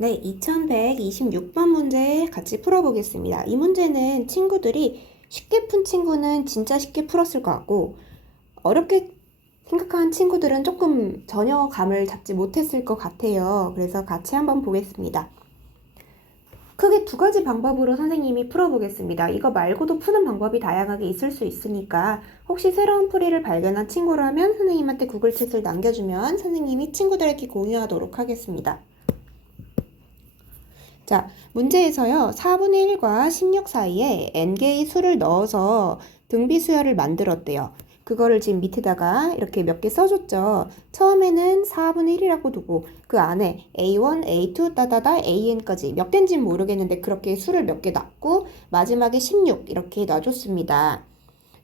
네, 2126번 문제 같이 풀어보겠습니다. 이 문제는 친구들이 쉽게 푼 친구는 진짜 쉽게 풀었을 것 같고, 어렵게 생각한 친구들은 조금 전혀 감을 잡지 못했을 것 같아요. 그래서 같이 한번 보겠습니다. 크게 두 가지 방법으로 선생님이 풀어보겠습니다. 이거 말고도 푸는 방법이 다양하게 있을 수 있으니까 혹시 새로운 풀이를 발견한 친구라면 선생님한테 구글 챗을 남겨주면 선생님이 친구들에게 공유하도록 하겠습니다. 자, 문제에서요, 4분의 1과 16 사이에 n개의 수를 넣어서 등비수열을 만들었대요. 그거를 지금 밑에다가 이렇게 몇 개 써줬죠. 처음에는 4분의 1이라고 두고 그 안에 A1, A2, 따다다 AN까지 몇 개인지는 모르겠는데 그렇게 수를 몇 개 넣고 마지막에 16 이렇게 놔줬습니다.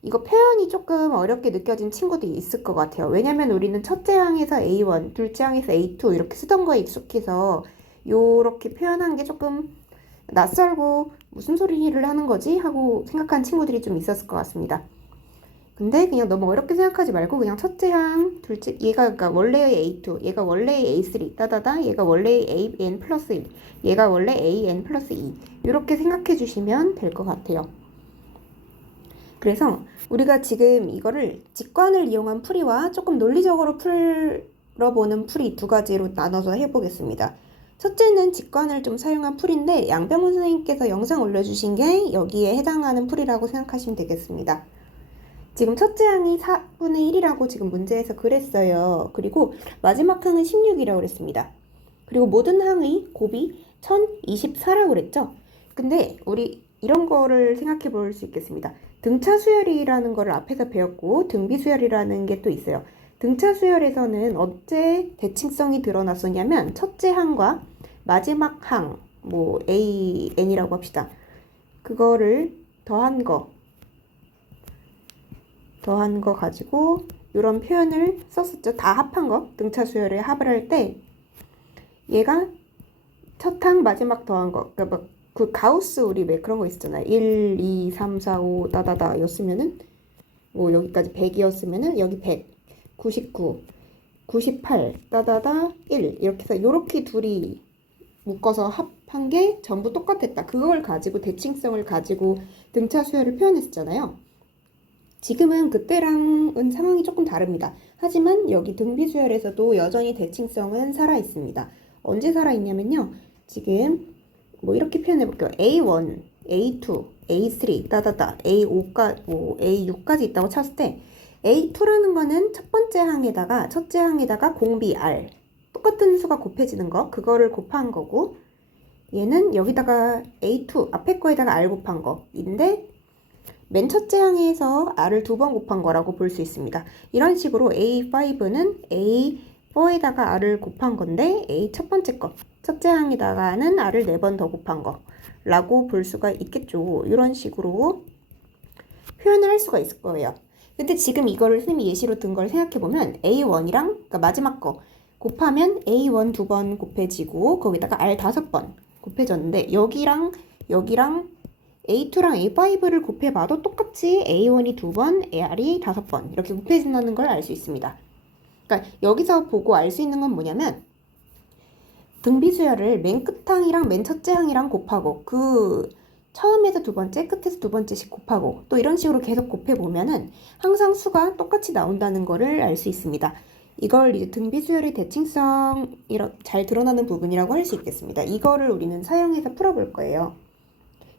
이거 표현이 조금 어렵게 느껴진 친구도 있을 것 같아요. 왜냐면 우리는 첫째 항에서 A1, 둘째 항에서 A2 이렇게 쓰던 거에 익숙해서 요렇게 표현한 게 조금 낯설고 무슨 소리를 하는 거지? 하고 생각한 친구들이 좀 있었을 것 같습니다. 근데 그냥 너무 어렵게 생각하지 말고 그냥 첫째 항, 둘째, 얘가 그러니까 원래의 A2, 얘가 원래의 A3, 따다다, 얘가 원래의 AN 플러스 1, 얘가 원래 AN 플러스 2 이렇게 생각해 주시면 될 것 같아요. 그래서 우리가 지금 이거를 직관을 이용한 풀이와 조금 논리적으로 풀어보는 풀이 두 가지로 나눠서 해보겠습니다. 첫째는 직관을 좀 사용한 풀인데 양병훈 선생님께서 영상 올려주신 게 여기에 해당하는 풀이라고 생각하시면 되겠습니다. 지금 첫째 항이 4분의 1이라고 지금 문제에서 그랬어요. 그리고 마지막 항은 16이라고 그랬습니다. 그리고 모든 항의 곱이 1024라고 그랬죠. 근데 우리 이런 거를 생각해 볼 수 있겠습니다. 등차 수열이라는 거를 앞에서 배웠고 등비 수열이라는 게 또 있어요. 등차 수열에서는 어째 대칭성이 드러났었냐면 첫째 항과 마지막 항, 뭐 AN이라고 합시다. 그거를 더한 거 가지고 이런 표현을 썼었죠. 다 합한 거, 등차 수열에 합을 할 때 얘가 첫 항 마지막 더한 거, 그러니까 막 그 가우스 우리 왜 그런 거 있었잖아요. 1, 2, 3, 4, 5 따다다 였으면은 뭐 여기까지 100이었으면은 여기 100, 99, 98 따다다 1 이렇게 해서 요렇게 둘이 묶어서 합한 게 전부 똑같았다. 그걸 가지고 대칭성을 가지고 등차 수열을 표현했었잖아요. 지금은 그때랑은 상황이 조금 다릅니다. 하지만 여기 등비 수열에서도 여전히 대칭성은 살아 있습니다. 언제 살아 있냐면요. 지금 뭐 이렇게 표현해 볼게요. A1, A2, A3, 따다다, A5까, 뭐 A6까지 있다고 쳤을 때 A2라는 거는 첫 번째 항에다가 첫째 항에다가 공비 R 똑같은 수가 곱해지는 거 그거를 곱한 거고 얘는 여기다가 A2 앞에 거에다가 R 곱한 거인데 맨 첫째 항에서 R을 두 번 곱한 거라고 볼 수 있습니다. 이런 식으로 A5는 A4에다가 R을 곱한 건데 A 첫 번째 거 첫째 항에다가는 R을 4번 더 곱한 거라고 볼 수가 있겠죠. 이런 식으로 표현을 할 수가 있을 거예요. 근데 지금 이거를 선생님이 예시로 든 걸 생각해보면 A1이랑 그러니까 마지막 거 곱하면 A1 두 번 곱해지고 거기다가 R 5번 곱해졌는데 여기랑 A2랑 A5를 곱해봐도 똑같이 A1이 두 번, R이 5번 이렇게 곱해진다는 걸 알 수 있습니다. 그러니까 여기서 보고 알 수 있는 건 뭐냐면 등비수열을 맨 끝항이랑 맨 첫째 항이랑 곱하고 그 처음에서 두 번째, 끝에서 두 번째씩 곱하고 또 이런 식으로 계속 곱해보면은 항상 수가 똑같이 나온다는 거를 알 수 있습니다. 이걸 이제 등비수열의 대칭성이 잘 드러나는 부분이라고 할 수 있겠습니다. 이거를 우리는 사용해서 풀어볼 거예요.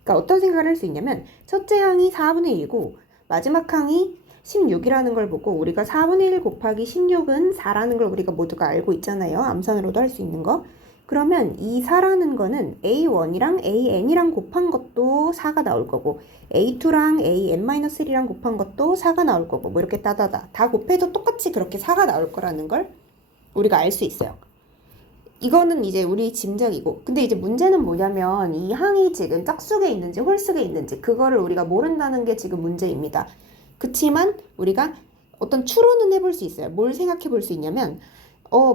그러니까 어떤 생각을 할 수 있냐면 첫째 항이 4분의 1이고 마지막 항이 16이라는 걸 보고 우리가 4분의 1 곱하기 16은 4라는 걸 우리가 모두가 알고 있잖아요. 암산으로도 할 수 있는 거. 그러면 이 4라는 거는 A1이랑 AN이랑 곱한 것도 4가 나올 거고 A2랑 AN-1이랑 곱한 것도 4가 나올 거고 뭐 이렇게 따다다 다 곱해도 똑같이 그렇게 4가 나올 거라는 걸 우리가 알 수 있어요. 이거는 이제 우리 짐작이고 근데 이제 문제는 뭐냐면 이 항이 지금 짝수에 있는지 홀수에 있는지 그거를 우리가 모른다는 게 지금 문제입니다. 그치만 우리가 어떤 추론은 해볼 수 있어요. 뭘 생각해 볼 수 있냐면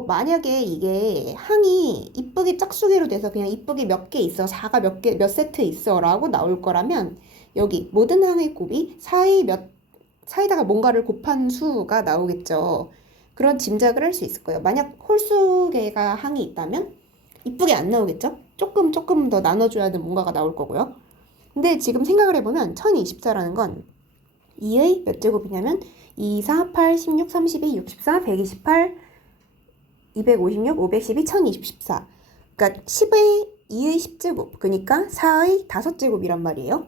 만약에 이게 항이 이쁘게 짝수계로 돼서 그냥 이쁘게 몇 개 있어 4가 몇 세트 있어 라고 나올 거라면 여기 모든 항의 곱이 사이다가 뭔가를 곱한 수가 나오겠죠. 그런 짐작을 할 수 있을 거예요. 만약 홀수계가 항이 있다면 이쁘게 안 나오겠죠? 조금 더 나눠줘야 되는 뭔가가 나올 거고요. 근데 지금 생각을 해보면 1024라는 건 2의 몇 제곱이냐면 2, 4, 8, 16, 32, 64, 128, 256, 512, 1024. 그러니까 10의 2의 10제곱, 그러니까 4의 5제곱이란 말이에요.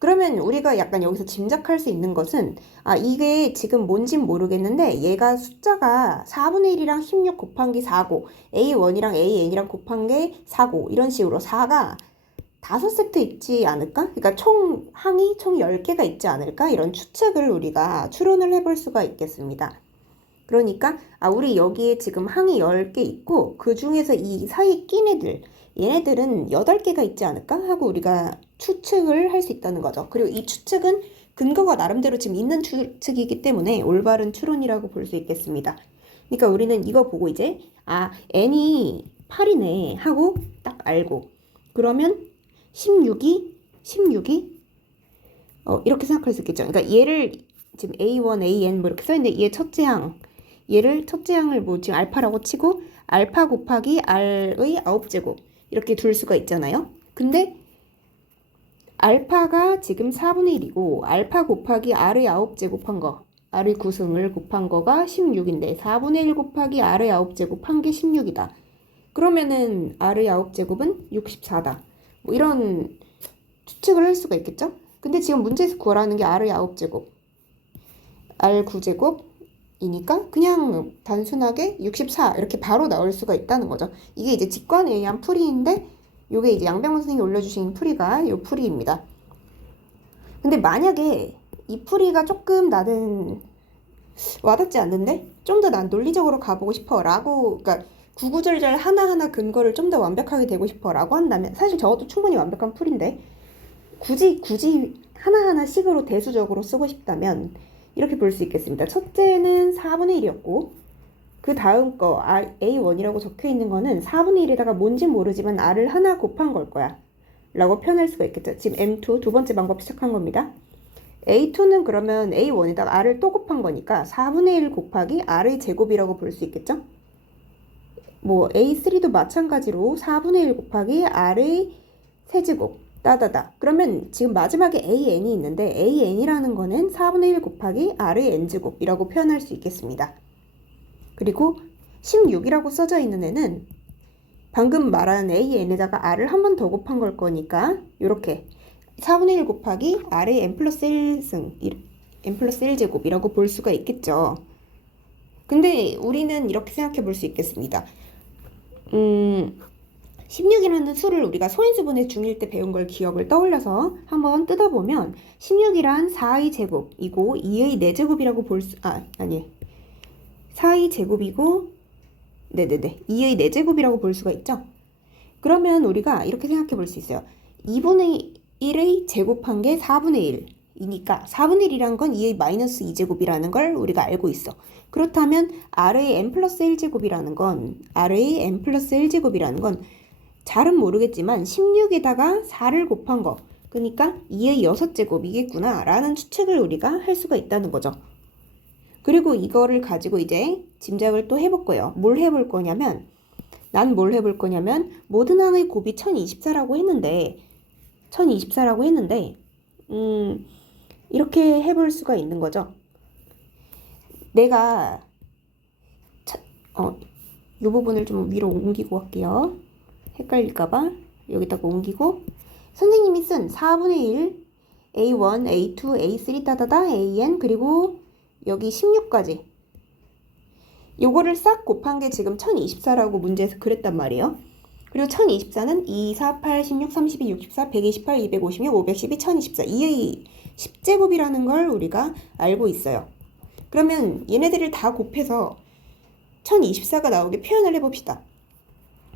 그러면 우리가 약간 여기서 짐작할 수 있는 것은 이게 지금 뭔진 모르겠는데 얘가 숫자가 4분의 1이랑 16 곱한 게 4고 A1이랑 AN이랑 곱한 게 4고 이런 식으로 4가 5세트 있지 않을까? 그러니까 항이 총 10개가 있지 않을까? 이런 추측을 우리가 추론을 해볼 수가 있겠습니다. 그러니까 우리 여기에 지금 항이 10개 있고 그 중에서 이 사이에 낀 얘네들은 8개가 있지 않을까? 하고 우리가 추측을 할 수 있다는 거죠. 그리고 이 추측은 근거가 나름대로 지금 있는 추측이기 때문에 올바른 추론이라고 볼 수 있겠습니다. 그러니까 우리는 이거 보고 이제 n이 8이네 하고 딱 알고 그러면 16이 이렇게 생각할 수 있겠죠. 그러니까 얘를 지금 A1, AN 뭐 이렇게 써있는데 얘 얘를 첫째 항을 뭐 지금 알파라고 치고 알파 곱하기 R의 9제곱 이렇게 둘 수가 있잖아요. 근데 알파가 지금 4분의 1이고 알파 곱하기 R의 9제곱 한 거 R의 구승을 곱한 거가 16인데 4분의 1 곱하기 R의 9제곱 한 게 16이다. 그러면은 R의 9제곱은 64다. 뭐 이런 추측을 할 수가 있겠죠? 근데 지금 문제에서 구하라는 게 R의 9제곱 R 9제곱이니까 그냥 단순하게 64 이렇게 바로 나올 수가 있다는 거죠. 이게 이제 직관에 의한 풀이인데 요게 이제 양병원 선생님이 올려주신 풀이가 요 풀이입니다. 근데 만약에 이 풀이가 조금 나는 와닿지 않는데 좀 더 난 논리적으로 가보고 싶어 라고 그러니까 구구절절 하나하나 근거를 좀 더 완벽하게 되고 싶어 라고 한다면 사실 저것도 충분히 완벽한 풀인데 굳이 하나하나 식으로 대수적으로 쓰고 싶다면 이렇게 볼 수 있겠습니다. 첫째는 4분의 1이었고 그 다음 거 A1이라고 적혀 있는 거는 4분의 1에다가 뭔진 모르지만 R을 하나 곱한 걸 거야 라고 표현할 수가 있겠죠. 지금 M2 두 번째 방법 시작한 겁니다. A2는 그러면 A1에다가 R을 또 곱한 거니까 4분의 1 곱하기 R의 제곱이라고 볼 수 있겠죠. 뭐 A3도 마찬가지로 4분의 1 곱하기 R의 세제곱 따다다. 그러면 지금 마지막에 AN이 있는데 AN이라는 거는 4분의 1 곱하기 R의 n제곱이라고 표현할 수 있겠습니다. 그리고 16이라고 써져 있는 애는 방금 말한 AN에다가 R을 한 번 더 곱한 걸 거니까 이렇게 4분의 1 곱하기 R의 n 플러스 1승 n 플러스 1제곱이라고 볼 수가 있겠죠. 근데 우리는 이렇게 생각해 볼 수 있겠습니다. 16이라는 수를 우리가 소인수분해 중일 때 배운 걸 기억을 떠올려서 한번 뜯어보면 16이란 4의 제곱이고 2의 4제곱이라고 볼 수, 4의 제곱이고, 2의 4제곱이라고 볼 수가 있죠. 그러면 우리가 이렇게 생각해 볼 수 있어요. 2분의 1의 제곱한 게 4분의 1이니까 4분의 1이란 건 2의 마이너스 2제곱이라는 걸 우리가 알고 있어. 그렇다면 R의 n 플러스 1제곱이라는 건 잘은 모르겠지만 16에다가 4를 곱한 거 그러니까 2의 6제곱이겠구나 라는 추측을 우리가 할 수가 있다는 거죠. 그리고 이거를 가지고 이제 짐작을 또 해볼 거예요. 뭘 해볼 거냐면 모든 항의 곱이 1024라고 했는데 이렇게 해볼 수가 있는 거죠. 내가 이 부분을 좀 위로 옮기고 할게요. 헷갈릴까봐 여기다가 옮기고 선생님이 쓴 4분의 1 A1, A2, A3 따다다 AN 그리고 여기 16까지 요거를 싹 곱한 게 지금 1024라고 문제에서 그랬단 말이에요. 그리고 1024는 2, 4, 8, 16, 32, 64, 128, 256, 512, 1024 2의 10제곱이라는 걸 우리가 알고 있어요. 그러면 얘네들을 다 곱해서 1024가 나오게 표현을 해봅시다.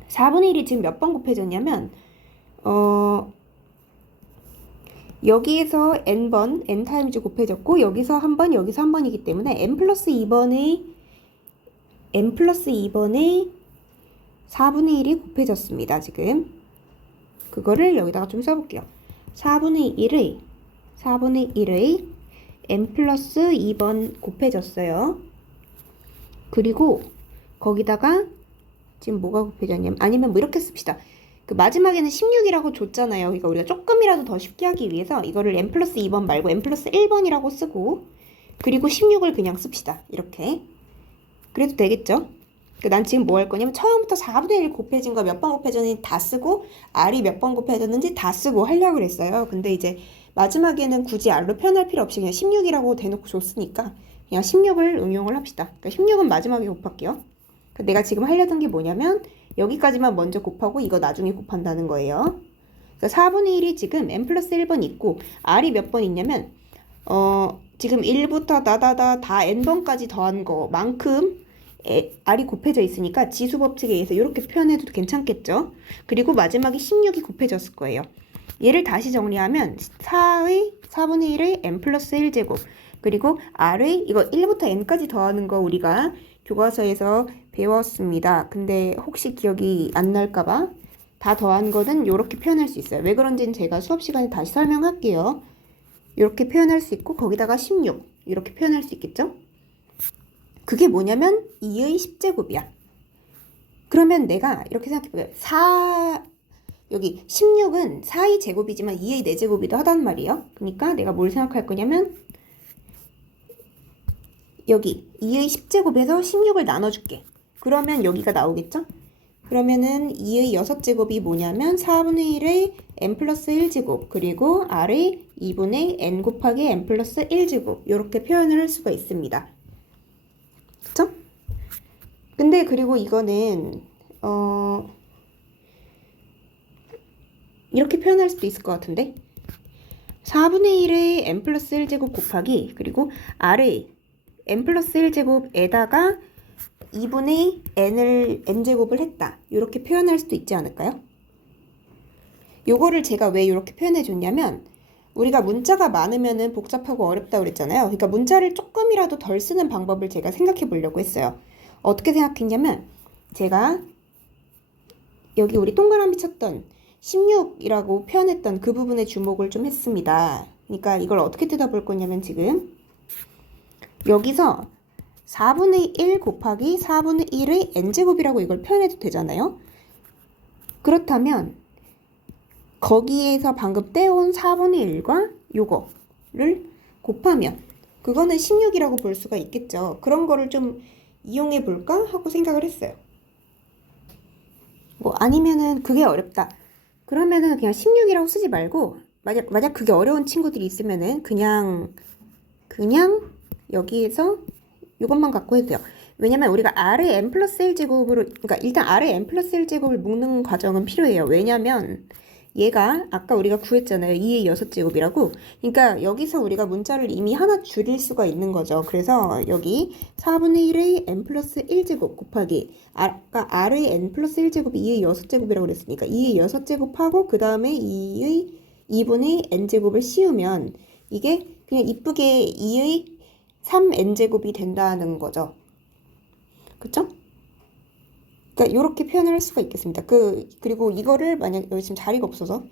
4분의 1이 지금 몇 번 곱해졌냐면 여기에서 n번 n 타임즈 곱해졌고 여기서 한 번 여기서 한 번이기 때문에 n 플러스 2번의 4분의 1이 곱해졌습니다. 지금 그거를 여기다가 좀 써볼게요. 4분의 1의 n 플러스 2번 곱해졌어요. 그리고 거기다가 지금 뭐가 곱해졌냐면, 아니면 뭐 이렇게 씁시다. 그 마지막에는 16이라고 줬잖아요. 그러니까 우리가 조금이라도 더 쉽게 하기 위해서 이거를 n 플러스 2번 말고 n 플러스 1번이라고 쓰고, 그리고 16을 그냥 씁시다. 이렇게. 그래도 되겠죠? 난 지금 뭐 할 거냐면 처음부터 4분의 1 곱해진 거 몇 번 곱해졌는지 다 쓰고 R이 몇 번 곱해졌는지 다 쓰고 하려고 그랬어요. 근데 이제 마지막에는 굳이 R로 표현할 필요 없이 그냥 16이라고 대놓고 줬으니까 그냥 16을 응용을 합시다. 그러니까 16은 마지막에 곱할게요. 그러니까 내가 지금 하려던 게 뭐냐면 여기까지만 먼저 곱하고 이거 나중에 곱한다는 거예요. 그러니까 4분의 1이 지금 n 플러스 1번 있고 R이 몇 번 있냐면 지금 1부터 다 n번까지 더한 거만큼 R이 곱해져 있으니까 지수법칙에 의해서 이렇게 표현해도 괜찮겠죠? 그리고 마지막에 16이 곱해졌을 거예요. 얘를 다시 정리하면 4분의 1의 n 플러스 1제곱 그리고 R의 이거 1부터 n까지 더하는 거 우리가 교과서에서 배웠습니다. 근데 혹시 기억이 안 날까봐 다 더한 거는 이렇게 표현할 수 있어요. 왜 그런지는 제가 수업 시간에 다시 설명할게요. 이렇게 표현할 수 있고 거기다가 16 이렇게 표현할 수 있겠죠? 그게 뭐냐면 2의 10제곱이야. 그러면 내가 이렇게 생각해볼게요. 여기 16은 4의 제곱이지만 2의 4제곱이도 하단 말이에요. 그러니까 내가 뭘 생각할 거냐면 여기 2의 10제곱에서 16을 나눠줄게. 그러면 여기가 나오겠죠? 그러면은 2의 6제곱이 뭐냐면 4분의 1의 n 플러스 1제곱 그리고 R의 2분의 n 곱하기 n 플러스 1제곱 이렇게 표현을 할 수가 있습니다. 그쵸? 근데 그리고 이거는 이렇게 표현할 수도 있을 것 같은데 4분의 1의 n 플러스 1제곱 곱하기 그리고 R의 n 플러스 1제곱에다가 2분의 n제곱을 했다. 이렇게 표현할 수도 있지 않을까요? 요거를 제가 왜 이렇게 표현해 줬냐면 우리가 문자가 많으면은 복잡하고 어렵다고 그랬잖아요. 그러니까 문자를 조금이라도 덜 쓰는 방법을 제가 생각해 보려고 했어요. 어떻게 생각했냐면 제가 여기 우리 동그라미 쳤던 16이라고 표현했던 그 부분에 주목을 좀 했습니다. 그러니까 이걸 어떻게 뜯어볼 거냐면 지금 여기서 4분의 1 곱하기 4분의 1의 n제곱이라고 이걸 표현해도 되잖아요. 그렇다면 거기에서 방금 떼온 4분의 1과 요거를 곱하면 그거는 16이라고 볼 수가 있겠죠. 그런 거를 좀 이용해 볼까 하고 생각을 했어요. 뭐 아니면은 그게 어렵다. 그러면은 그냥 16이라고 쓰지 말고 만약 그게 어려운 친구들이 있으면은 그냥 여기에서 이것만 갖고 해도 돼요. 왜냐면 우리가 R의 n 플러스 1제곱으로 그러니까 일단 R의 n 플러스 1제곱을 묶는 과정은 필요해요. 왜냐면 얘가 아까 우리가 구했잖아요. 2의 6제곱이라고. 그러니까 여기서 우리가 문자를 이미 하나 줄일 수가 있는 거죠. 그래서 여기 4분의 1의 n 플러스 1제곱 곱하기 아까 R의 n 플러스 1제곱이 2의 6제곱이라고 그랬으니까 2의 6제곱하고 그 다음에 2분의 n제곱을 씌우면 이게 그냥 이쁘게 2의 3n제곱이 된다는 거죠. 그쵸? 그러니까 이렇게 표현을 할 수가 있겠습니다. 그리고 이거를 만약 여기 지금 자리가 없어서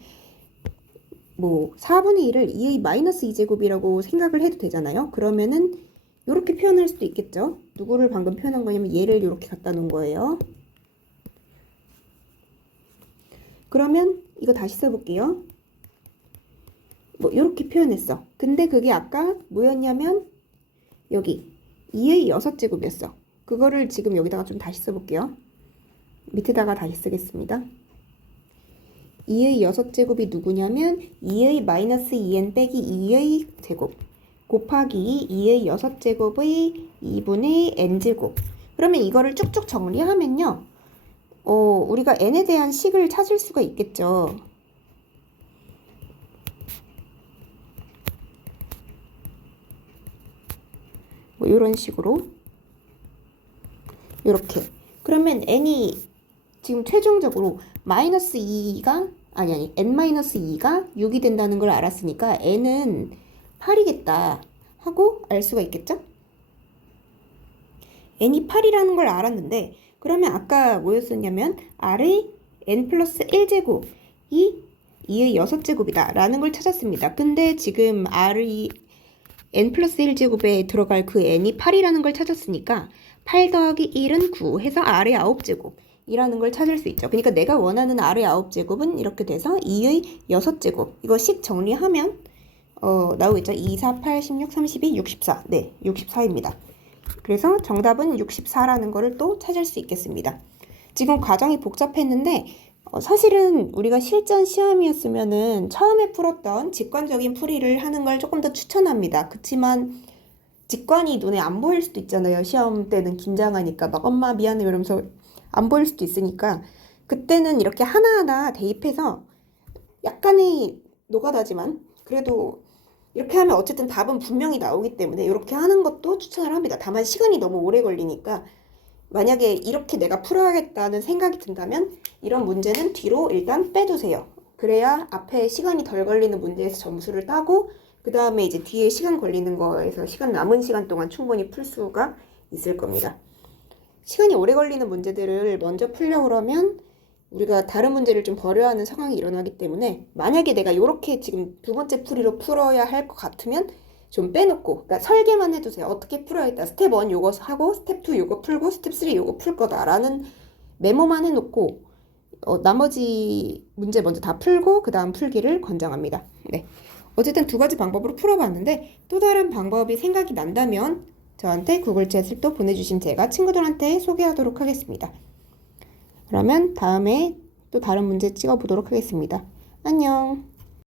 뭐 4분의 1을 2의 마이너스 2제곱이라고 생각을 해도 되잖아요. 그러면은 이렇게 표현할 수도 있겠죠. 누구를 방금 표현한 거냐면 얘를 이렇게 갖다 놓은 거예요. 그러면 이거 다시 써볼게요. 뭐 이렇게 표현했어. 근데 그게 아까 뭐였냐면 여기 2의 6제곱이었어. 그거를 지금 여기다가 좀 다시 써볼게요. 밑에다가 다시 쓰겠습니다. 2의 6제곱이 누구냐면 2의 마이너스 2n 빼기 2의 제곱 곱하기 2의 6제곱의 2분의 n제곱. 그러면 이거를 쭉쭉 정리하면요. 우리가 n에 대한 식을 찾을 수가 있겠죠. 뭐 이런 식으로 이렇게. 그러면 n이 지금 최종적으로 마이너스 2가 n-2가 6이 된다는 걸 알았으니까 n은 8이겠다 하고 알 수가 있겠죠? n이 8이라는 걸 알았는데 그러면 아까 뭐였었냐면 R의 n 플러스 1제곱이 2의 6제곱이다 라는 걸 찾았습니다. 근데 지금 R의 n 플러스 1제곱에 들어갈 그 n이 8이라는 걸 찾았으니까 8 더하기 1은 9 해서 R의 9제곱 이라는 걸 찾을 수 있죠. 그러니까 내가 원하는 R의 9제곱은 이렇게 돼서 2의 6제곱. 이거 식 정리하면 나오겠죠. 2, 4, 8, 16, 32, 64. 네, 64입니다. 그래서 정답은 64라는 거를 또 찾을 수 있겠습니다. 지금 과정이 복잡했는데 사실은 우리가 실전 시험이었으면은 처음에 풀었던 직관적인 풀이를 하는 걸 조금 더 추천합니다. 그치만 직관이 눈에 안 보일 수도 있잖아요. 시험 때는 긴장하니까 막 엄마 미안해 이러면서 안 보일 수도 있으니까 그때는 이렇게 하나하나 대입해서 약간의 노가다지만 그래도 이렇게 하면 어쨌든 답은 분명히 나오기 때문에 이렇게 하는 것도 추천을 합니다. 다만 시간이 너무 오래 걸리니까 만약에 이렇게 내가 풀어야겠다는 생각이 든다면 이런 문제는 뒤로 일단 빼두세요. 그래야 앞에 시간이 덜 걸리는 문제에서 점수를 따고 그 다음에 이제 뒤에 시간 걸리는 거에서 남은 시간 동안 충분히 풀 수가 있을 겁니다. 시간이 오래 걸리는 문제들을 먼저 풀려고 그러면 우리가 다른 문제를 좀 버려야 하는 상황이 일어나기 때문에 만약에 내가 이렇게 지금 두 번째 풀이로 풀어야 할 것 같으면 좀 빼놓고 그러니까 설계만 해두세요. 어떻게 풀어야겠다. 스텝 1 요거 하고 스텝 2 요거 풀고 스텝 3 요거 풀 거다라는 메모만 해놓고 나머지 문제 먼저 다 풀고 그 다음 풀기를 권장합니다. 네. 어쨌든 두 가지 방법으로 풀어봤는데 또 다른 방법이 생각이 난다면 저한테 구글 챗을 또 보내주신 제가 친구들한테 소개하도록 하겠습니다. 그러면 다음에 또 다른 문제 찍어보도록 하겠습니다. 안녕.